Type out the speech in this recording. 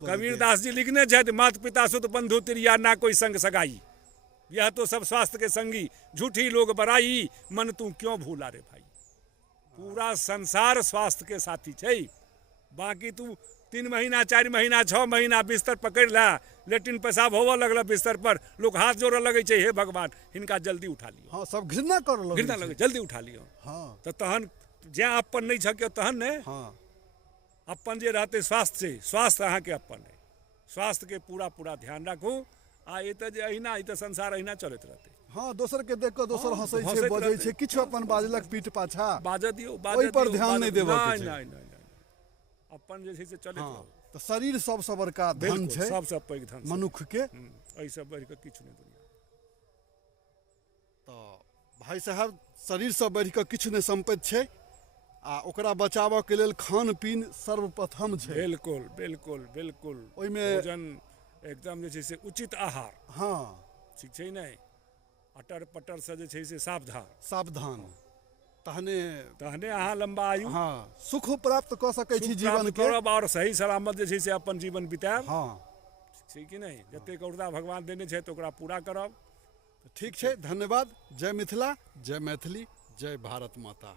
कबीरदास जी लिखने छथि, मात पिता सुत बंधु तिरिया ना कोई संग सगाई, यह तो सब स्वास्थ्य के संगी, झूठी लोग बराई, मन तू क्यों भूला रे भाई। पूरा संसार स्वास्थ्य के साथी छै, बाकी तू 3 महीना 4 महीना 6 महीना बिस्तर पकड़ ला, लेटिन पेशाब होवऽ लगल बिस्तर पर, लोग हाथ जोड़े लगे छै, हे भगवान हिनका जल्दी उठा लियो। हाँ, सब घृणा कर लगे, घृणा लगे, जल्दी उठा लियो। हाँ, तो तहन जे अपन नहीं छके तहन ने, हाँ, अपन जे रहते स्वास्थ्य से, स्वास्थ्य अहाँ के अपन है, स्वास्थ्य के पूरा पूरा ध्यान राखू। आ ये तो अहिना, ये तो संसार अहिना चलत रहते। हाँ, दोसर के देख के दोसर हंसै छै, बजै छै, किछु अपन बाजलक पीठ पाछा, बाजऽ दियौ, ओहि पर ध्यान नहीं देबऽ के छै। नहीं, अपन जे छै से चलत रहू। तो शरीर सबसे बड़का धन छै, सबसे पैघ धन मनुष्य के, एहि सब बढ़ि के किछु नहीं दुनिया। तो भाई साहब, शरीर से बढ़ि के किछु नहीं संपत्ति छै, आ ओकरा बचाबऽ के लेल खान पीन सर्वप्रथम छै। बिल्कुल बिल्कुल बिल्कुल, ओहिमे भोजन एकदम जे छै से उचित आहार, हाँ, ठीक छै नहीं, अटर पटर से जे छै से सावधान, सावधान, तहने तहने अहाँ लंबा आयु, हाँ, सुख प्राप्त कऽ सकै छी जीवन के, करब और सही सलामत जे छै से अपन जीवन बिताएब। हाँ, छै कि नहीं, जतेक औरदा भगवान देने छै तो ओकरा पूरा करब। ठीक छै, धन्यवाद। जय मिथिला, जय मैथिली, जय भारत माता।